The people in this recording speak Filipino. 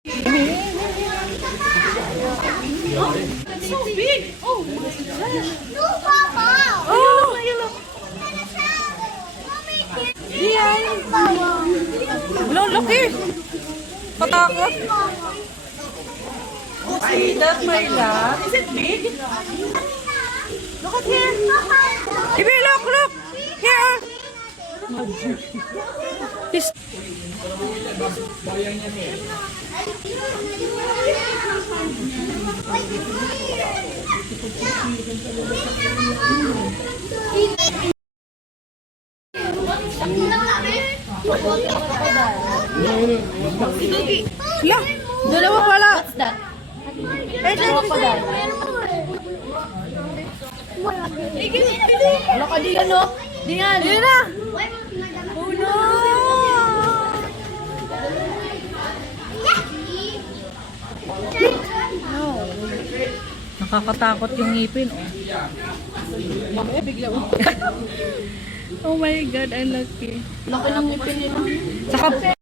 So big! Oh, No, Papa! oh, ayun lang. Diyan! Papa! Lo, laki. Patakot. See that, my love? Is it big? Look at here. Ibi, look. Here. This. La, dalawa pala. Dalawa pala. Wala ka di ano? Di nga. Dili na. Oh no! Nakakatakot yung ngipin. Oh my God, ang laki. Laki ng ngipin nila. Saka